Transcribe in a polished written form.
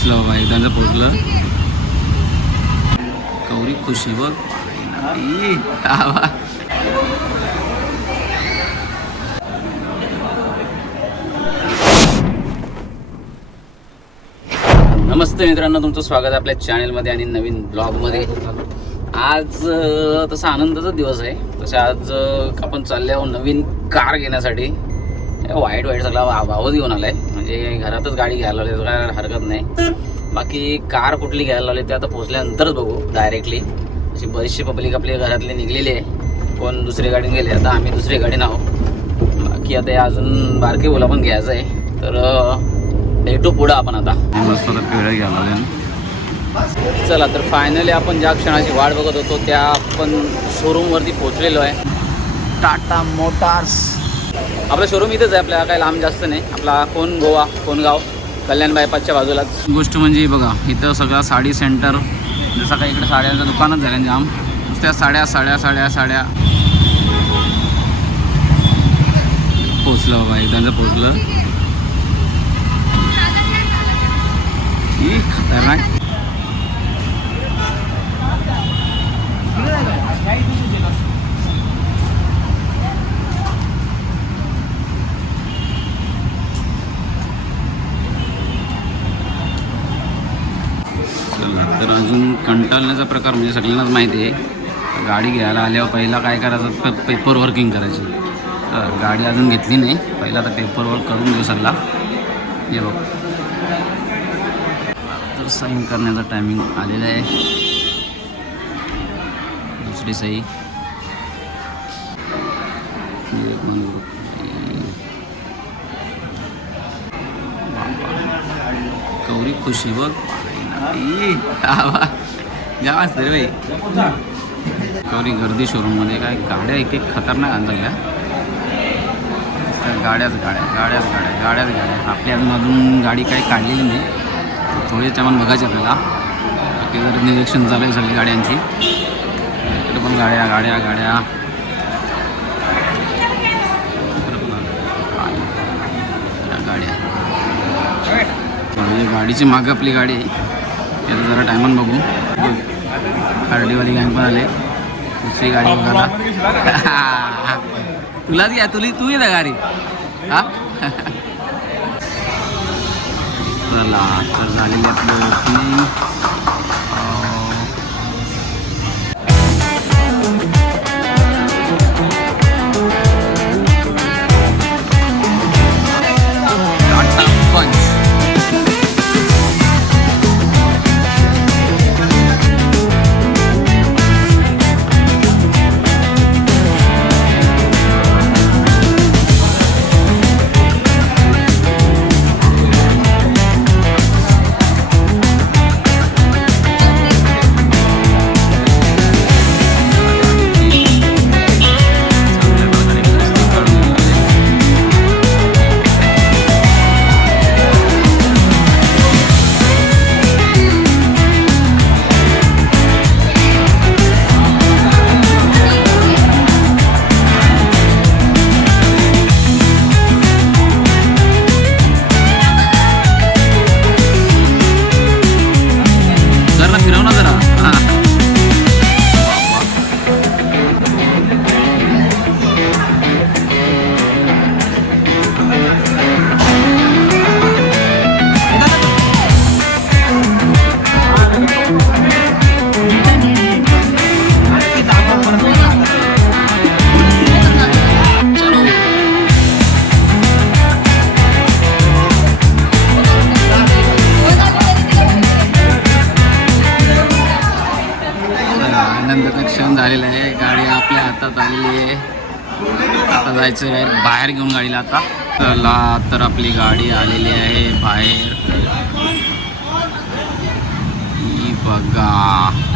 पोचलं बाबा, एकदाचं पोचलं. कवरी खुशी बघ. नमस्ते मित्रांनो, तुमचं स्वागत आहे आपल्या चॅनलमध्ये आणि नवीन ब्लॉगमध्ये. आज तसा आनंदाचा दिवस आहे. तसं आज आपण चालले आहोत नवीन कार घेण्यासाठी. वाईट सगळा भावच घेऊन आलाय, म्हणजे घरातच गाडी घ्यायला लावली काय हरकत नाही. बाकी कार कुठली घ्यायला लावली ते आता पोहोचल्यानंतरच बघू. डायरेक्टली अशी बरीचशी पब्लिक आपल्या घरातली निघलेली आहे. कोण दुसरी गाडी गेले, आता आम्ही दुसरी गाडी नाव. बाकी आता अजून बारके बोला पण घ्यायचं आहे, तर भेटू पुढं आपण. आता मस्त पेढा घ्यायला. चला तर फायनली आपण ज्या क्षणाची वाट बघत होतो त्या आपण शोरूमवरती पोहोचलेलो आहे. टाटा मोटार्स. आपलं शोरूम इथंच आहे, आपल्याला काही लांब जास्त नाही. आपला कोणगाव कल्याण बायपासच्या बाजूलाच. गोष्ट म्हणजे बघा, इथं सगळा साडी सेंटर. जसं काही इकडे साड्यांचं दुकानच झालं जाम. नुसत्या साड्या. पोचलं बाबा, एकदाचं पोचलं. ही खतरनाक. तर अजून कंटाळण्याचा प्रकार म्हणजे सगळ्यांनाच माहिती आहे. गाडी घ्यायला आल्यावर पहिला काय करायचं, पेपर वर्किंग करायची. तर गाडी अजून घेतली नाही, पहिला तर पेपर वर्क करून देऊ सगळा. हे बघ, तर साईन करण्याचा टायमिंग आलेला आहे. दुसरी सही. कवरी खुशी बघ. जाम असते रे भाई. कवरी गर्दी शोरूममध्ये काय गाड्या एक खतरनाक आणल्या. गाड्याच गाड्या. आपली अजून गाडी काही काढलेली नाही. थोडी चमन बघायची आपल्याला. बाकी जर निरीक्षण चालू आहे सगळी गाड्यांची. इकडे पण गाड्या. म्हणजे गाडीची मागं आपली गाडी आहे. त्याला जरा टायमान बघू. आरडीवाली गँग पण आले. दुसरी गाडी बघायला. तुलाच घ्या, तू ये ना गाडी. हा चला, तर झालेली आपलं ओपनिंग. आनंदाचा क्षण झालेला आहे. गाडी आपल्या हातात आलेली आहे. आता जायचं आहे बाहेर घेऊन गाडीला. आता चला, तर आपली गाडी आलेली आहे बाहेर. ही बघा.